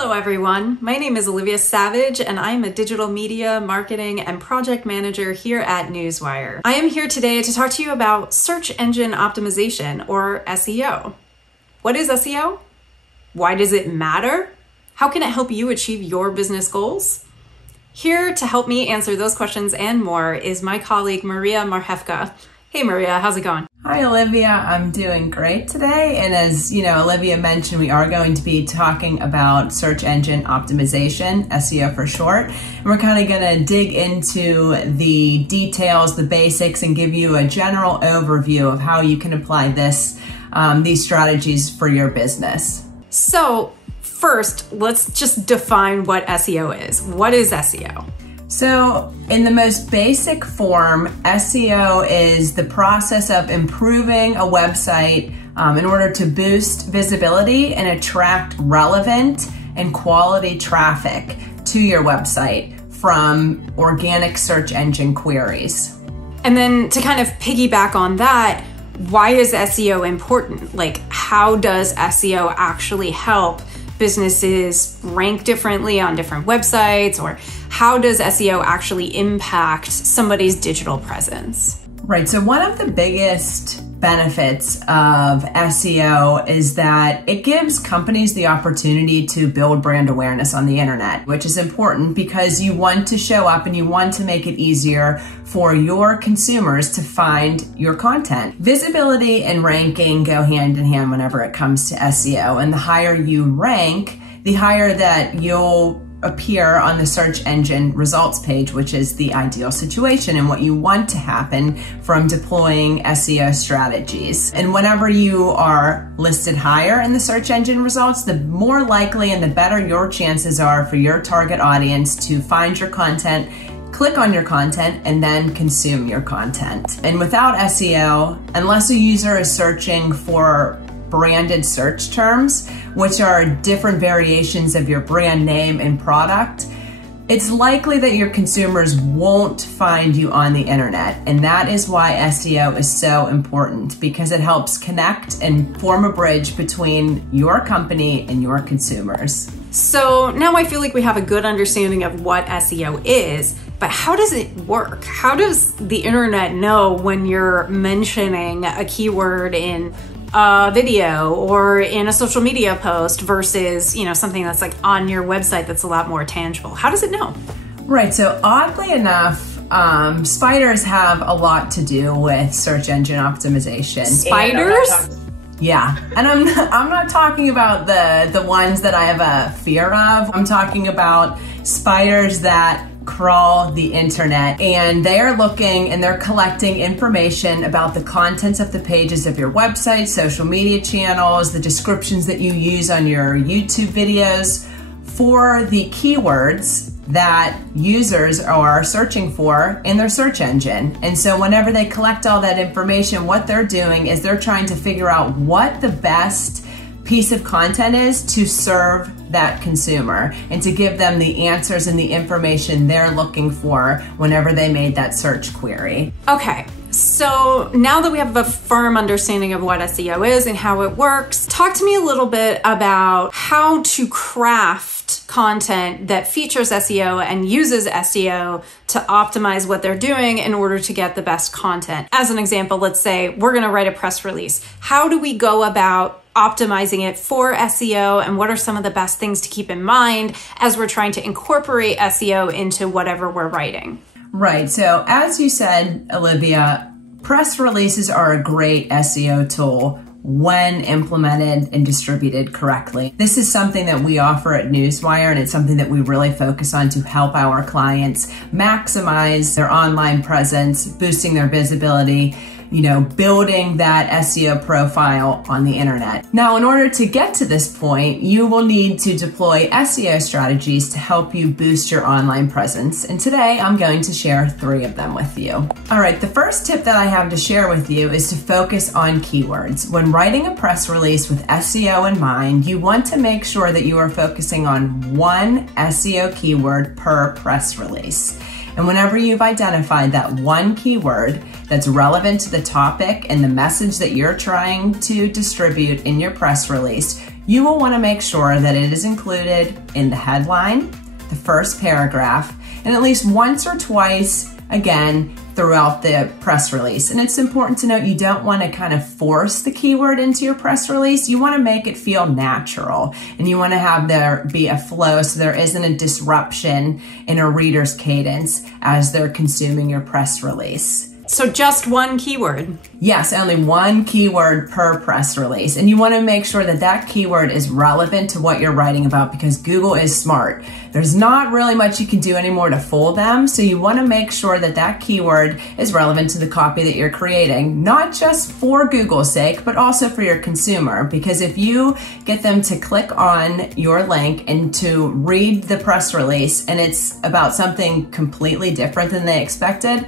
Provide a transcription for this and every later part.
Hello everyone, my name is Olivia Savage and I'm a digital media, marketing, and project manager here at Newswire. I am here today to talk to you about search engine optimization, or SEO. What is SEO? Why does it matter? How can it help you achieve your business goals? Here to help me answer those questions and more is my colleague Maria Marhefka. Hey Maria, how's it going? Hi Olivia, I'm doing great today. And as you know, Olivia mentioned, we are going to be talking about search engine optimization, SEO for short. And we're kind of going to dig into the details, the basics, and give you a general overview of how you can apply these strategies for your business. So first, let's just define what SEO is. What is SEO? So in the most basic form, SEO is the process of improving a website in order to boost visibility and attract relevant and quality traffic to your website from organic search engine queries. And then to kind of piggyback on that, why is SEO important? Like, how does SEO actually help businesses rank differently on different websites, or how does SEO actually impact somebody's digital presence? Right, so one of the biggest benefits of SEO is that it gives companies the opportunity to build brand awareness on the internet, which is important because you want to show up and you want to make it easier for your consumers to find your content. Visibility and ranking go hand in hand whenever it comes to SEO, and the higher you rank, the higher that you'll appear on the search engine results page, which is the ideal situation and what you want to happen from deploying SEO strategies. And whenever you are listed higher in the search engine results, the more likely and the better your chances are for your target audience to find your content, click on your content, and then consume your content. And without SEO, unless a user is searching for branded search terms, which are different variations of your brand name and product, it's likely that your consumers won't find you on the internet. And that is why SEO is so important, because it helps connect and form a bridge between your company and your consumers. So now I feel like we have a good understanding of what SEO is, but how does it work? How does the internet know when you're mentioning a keyword in a video or in a social media post versus, something that's like on your website that's a lot more tangible? How does it know? Right, so oddly enough, spiders have a lot to do with search engine optimization. Spiders? Yeah, and I'm not talking about the ones that I have a fear of. I'm talking about spiders that crawl the internet, and they are looking and they're collecting information about the contents of the pages of your website, social media channels, the descriptions that you use on your YouTube videos for the keywords that users are searching for in their search engine. And so whenever they collect all that information, what they're doing is they're trying to figure out what the best piece of content is to serve that consumer and to give them the answers and the information they're looking for whenever they made that search query. Okay, so now that we have a firm understanding of what SEO is and how it works, talk to me a little bit about how to craft content that features SEO and uses SEO to optimize what they're doing in order to get the best content. As an example, let's say we're gonna write a press release. How do we go about optimizing it for SEO, and what are some of the best things to keep in mind as we're trying to incorporate SEO into whatever we're writing? Right, so as you said, Olivia, press releases are a great SEO tool when implemented and distributed correctly. This is something that we offer at Newswire, and it's something that we really focus on to help our clients maximize their online presence, boosting their visibility, building that SEO profile on the internet. Now, in order to get to this point, you will need to deploy SEO strategies to help you boost your online presence. And today I'm going to share 3 of them with you. All right, the first tip that I have to share with you is to focus on keywords. When writing a press release with SEO in mind, you want to make sure that you are focusing on one SEO keyword per press release. And whenever you've identified that one keyword that's relevant to the topic and the message that you're trying to distribute in your press release, you will want to make sure that it is included in the headline, the first paragraph, and at least once or twice again throughout the press release. And it's important to note you don't want to kind of force the keyword into your press release. You want to make it feel natural, and you want to have there be a flow so there isn't a disruption in a reader's cadence as they're consuming your press release. So just one keyword? Yes, only one keyword per press release. And you want to make sure that that keyword is relevant to what you're writing about, because Google is smart. There's not really much you can do anymore to fool them. So you want to make sure that that keyword is relevant to the copy that you're creating, not just for Google's sake, but also for your consumer. Because if you get them to click on your link and to read the press release and it's about something completely different than they expected,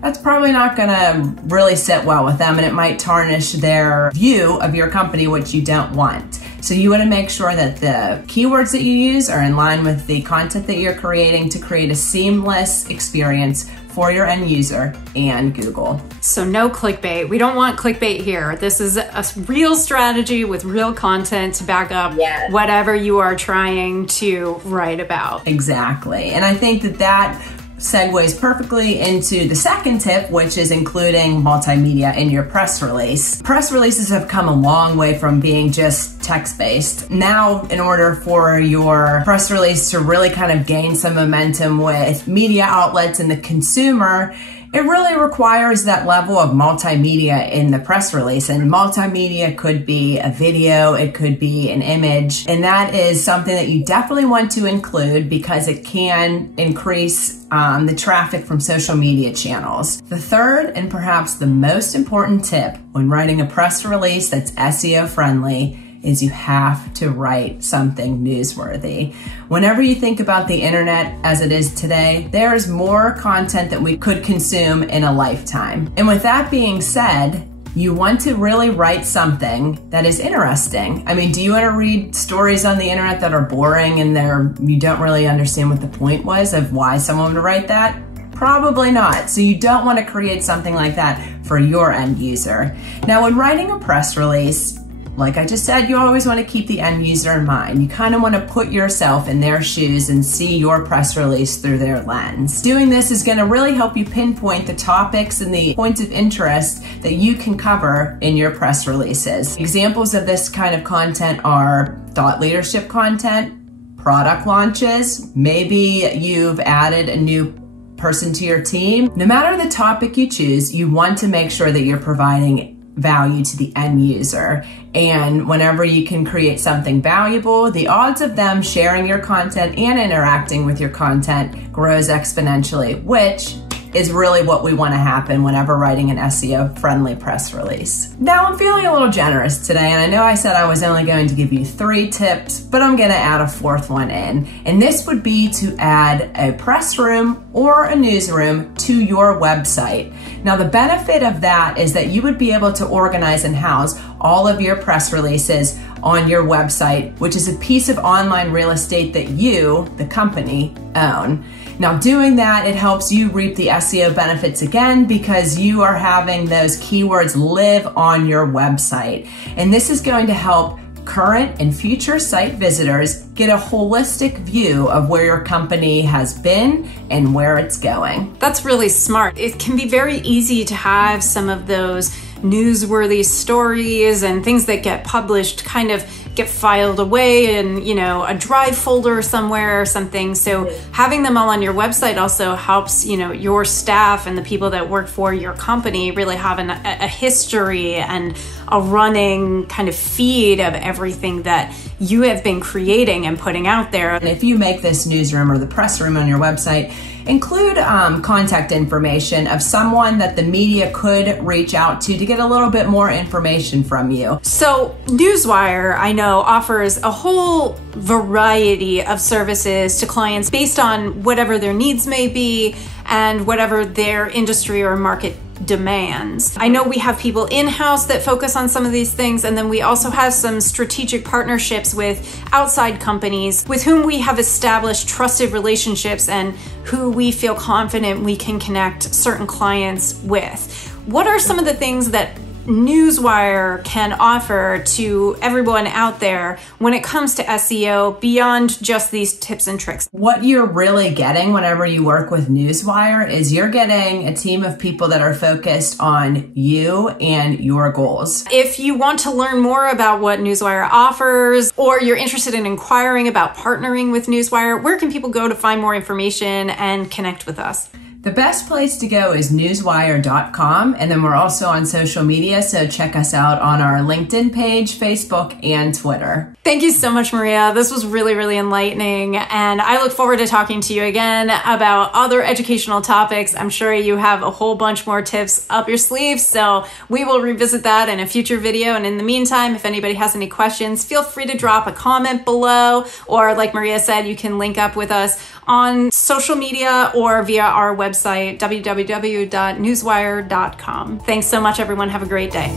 that's probably not gonna really sit well with them, and it might tarnish their view of your company, which you don't want. So you wanna make sure that the keywords that you use are in line with the content that you're creating to create a seamless experience for your end user and Google. So no clickbait. We don't want clickbait here. This is a real strategy with real content to back up whatever you are trying to write about. Exactly, and I think that segues perfectly into the second tip, which is including multimedia in your press release. Press releases have come a long way from being just text-based. Now, in order for your press release to really kind of gain some momentum with media outlets and the consumer, it really requires that level of multimedia in the press release. And multimedia could be a video, it could be an image, and that is something that you definitely want to include because it can increase the traffic from social media channels. The third and perhaps the most important tip when writing a press release that's SEO friendly is you have to write something newsworthy. Whenever you think about the internet as it is today, there's more content that we could consume in a lifetime. And with that being said, you want to really write something that is interesting. I mean, do you want to read stories on the internet that are boring and you don't really understand what the point was of why someone would write that? Probably not. So you don't want to create something like that for your end user. Now, when writing a press release, like I just said, you always want to keep the end user in mind. You kind of want to put yourself in their shoes and see your press release through their lens. Doing this is going to really help you pinpoint the topics and the points of interest that you can cover in your press releases. Examples of this kind of content are thought leadership content, product launches, maybe you've added a new person to your team. No matter the topic you choose, you want to make sure that you're providing value to the end user. And whenever you can create something valuable, the odds of them sharing your content and interacting with your content grows exponentially, which is really what we want to happen whenever writing an SEO friendly press release. Now I'm feeling a little generous today, and I know I said I was only going to give you 3 tips, but I'm going to add a 4th one in. And this would be to add a press room or a newsroom to your website. Now the benefit of that is that you would be able to organize and house all of your press releases on your website, which is a piece of online real estate that you, the company, own. Now doing that, it helps you reap the SEO benefits again because you are having those keywords live on your website. And this is going to help current and future site visitors get a holistic view of where your company has been and where it's going. That's really smart. It can be very easy to have some of those newsworthy stories and things that get published kind of get filed away in, you know, a drive folder somewhere or something. So having them all on your website also helps, you know, your staff and the people that work for your company really have a history and a running kind of feed of everything that you have been creating and putting out there. And if you make this newsroom or the press room on your website, include contact information of someone that the media could reach out to get a little bit more information from you. So Newswire, I know, offers a whole variety of services to clients based on whatever their needs may be and whatever their industry or market demands. I know we have people in-house that focus on some of these things, and then we also have some strategic partnerships with outside companies with whom we have established trusted relationships and who we feel confident we can connect certain clients with. What are some of the things that Newswire can offer to everyone out there when it comes to SEO beyond just these tips and tricks. What you're really getting whenever you work with Newswire is you're getting a team of people that are focused on you and your goals. If you want to learn more about what Newswire offers, or you're interested in inquiring about partnering with Newswire, where can people go to find more information and connect with us? The best place to go is newswire.com, and then we're also on social media, so check us out on our LinkedIn page, Facebook, and Twitter. Thank you so much, Maria. This was really, really enlightening, and I look forward to talking to you again about other educational topics. I'm sure you have a whole bunch more tips up your sleeve, so we will revisit that in a future video. And in the meantime, if anybody has any questions, feel free to drop a comment below, or like Maria said, you can link up with us on social media or via our website, www.newswire.com. Thanks so much, everyone. Have a great day.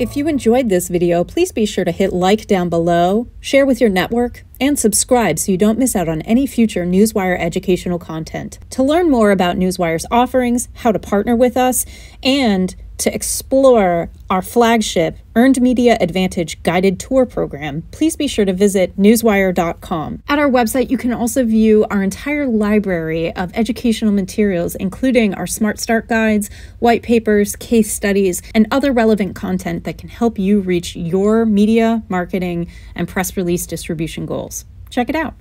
If you enjoyed this video, please be sure to hit like down below, share with your network, and subscribe so you don't miss out on any future Newswire educational content. To learn more about Newswire's offerings, how to partner with us, and to explore our flagship Earned Media Advantage guided tour program, please be sure to visit newswire.com. At our website, you can also view our entire library of educational materials, including our Smart Start guides, white papers, case studies, and other relevant content that can help you reach your media, marketing, and press release distribution goals. Check it out.